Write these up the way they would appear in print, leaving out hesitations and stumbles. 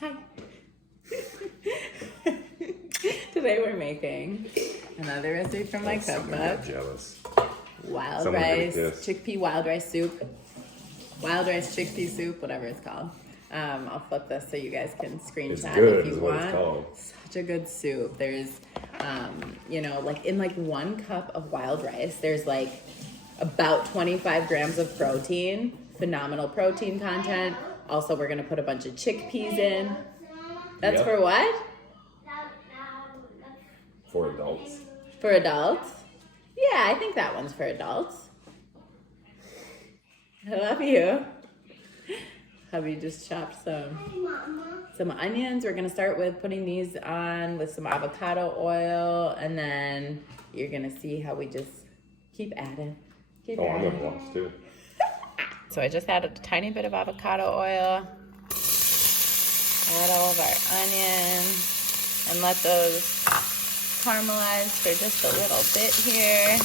Hi. Today we're making another recipe from my cookbook. I'm jealous. Wild rice, chickpea wild rice soup. Wild rice chickpea soup, whatever it's called. I'll flip this so you guys can screenshot if you want. Such a good soup. There's, like in like 1 cup of wild rice, there's like about 25 grams of protein. Phenomenal protein content. Also, we're gonna put a bunch of chickpeas in. That's for what? For adults. For adults? Yeah, I think that one's for adults. I love you. Hubby just chopped some onions. We're gonna start with putting these on with some avocado oil, and then you're gonna see how we just keep adding. I'm gonna watch too. So I just added a tiny bit of avocado oil. Add all of our onions and let those caramelize for just a little bit here.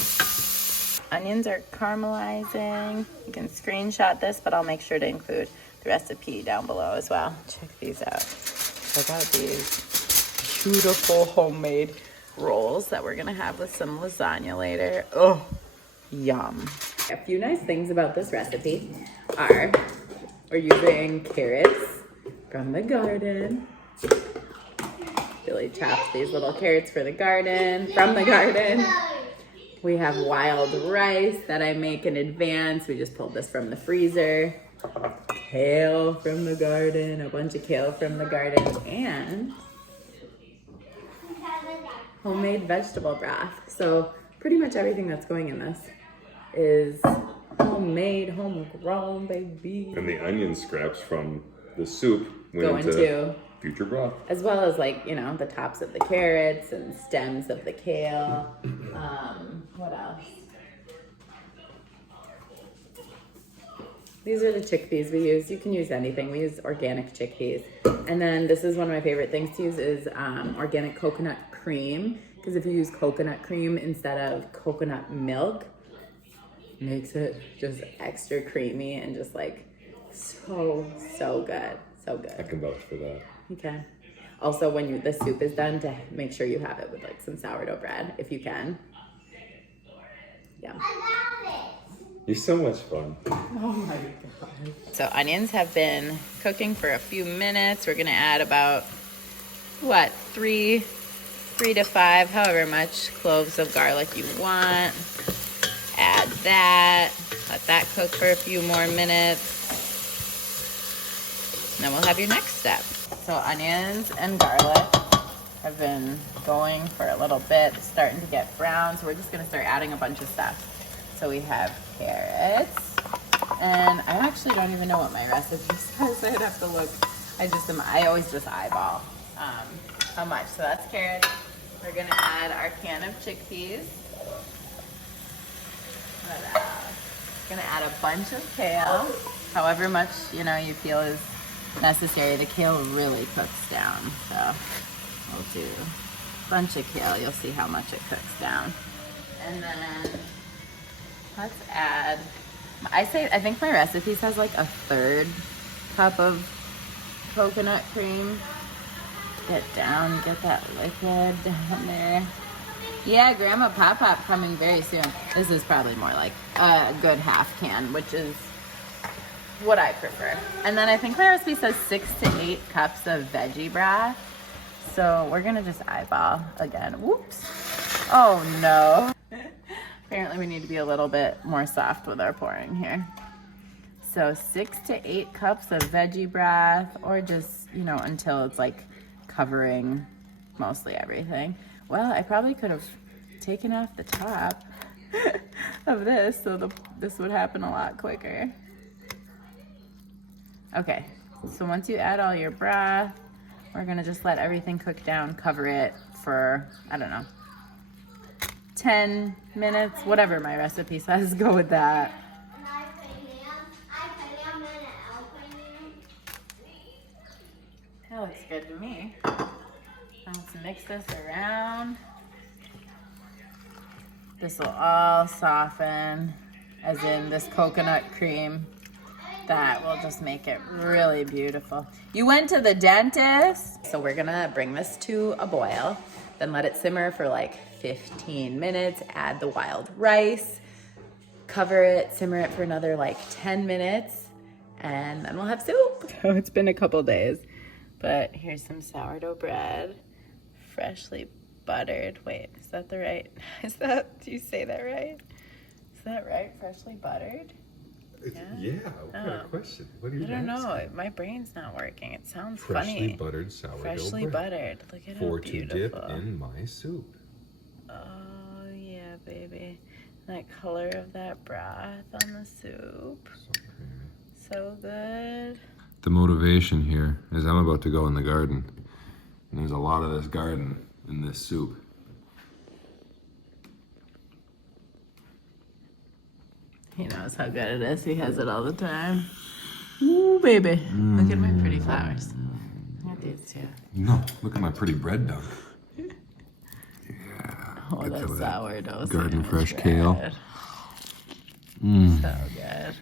Onions are caramelizing. You can screenshot this, but I'll make sure to include the recipe down below as well. Check these out. Check out these beautiful homemade rolls that we're gonna have with some lasagna later. Oh, yum. A few nice things about this recipe are we're using carrots from the garden. Billy chopped these little carrots from the garden. We have wild rice that I make in advance. We just pulled this from the freezer. Kale from the garden, a bunch of kale from the garden, and homemade vegetable broth. So pretty much everything that's going in this is homemade, homegrown, baby. And the onion scraps from the soup go into future broth. As well as the tops of the carrots and stems of the kale. What else? These are the chickpeas we use. You can use anything. We use organic chickpeas. And then this is one of my favorite things to use is organic coconut cream. Because if you use coconut cream instead of coconut milk, makes it just extra creamy and just like so good. So good. I can vouch for that. Okay. Also, when the soup is done, to make sure you have it with like some sourdough bread if you can. Yeah. You're so much fun. Oh my God. So onions have been cooking for a few minutes. We're gonna add about, 3 to 5, however much cloves of garlic you want. Add that. Let that cook for a few more minutes. And then we'll have your next step. So onions and garlic have been going for a little bit. It's starting to get brown, so we're just gonna start adding a bunch of stuff. So we have carrots, and I actually don't even know what my recipe says. I'd have to look. I always just eyeball how much. So that's carrots. We're gonna add our can of chickpeas. What else? Gonna add a bunch of kale, however much you feel is necessary. The kale really cooks down, so we'll do a bunch of kale. You'll see how much it cooks down. And then let's add, I think my recipe says like a 1/3 cup of coconut cream. Get that liquid down there. Yeah, Grandma Pop coming very soon. This is probably more like a good half can, which is what I prefer. And then I think my recipe says 6 to 8 cups of veggie broth. So we're gonna just eyeball again. Whoops. Oh no. Apparently we need to be a little bit more soft with our pouring here. So 6 to 8 cups of veggie broth, or just, until it's like covering mostly everything. Well, I probably could have taken off the top of this so this would happen a lot quicker. Okay, so once you add all your broth, we're gonna just let everything cook down, cover it for, 10 minutes, whatever my recipe says, go with that. That looks good to me. Let's mix this around. This will all soften, as in this coconut cream That will just make it really beautiful. You went to the dentist? So we're gonna bring this to a boil, then let it simmer for like 15 minutes, add the wild rice, cover it, simmer it for another like 10 minutes, and then we'll have soup. So it's been a couple days, but here's some sourdough bread, freshly buttered. Wait, is that the right? Do you say that right? Is that right? Freshly buttered? Yeah, what kind of question? What are you I don't know. My brain's not working. It sounds Freshly funny. buttered sourdough Freshly bread. buttered. Look at how For to beautiful. dip in my soup. Oh yeah, baby. That color of that broth on the soup. So good. The motivation here is I'm about to go in the garden. And there's a lot of this garden in this soup. He knows how good it is. He has it all the time. Ooh, baby. Look at my pretty flowers. Look at these two. No, look at my pretty bread dunk. Oh, that sourdough. Garden sandwich fresh bread. kale. So good.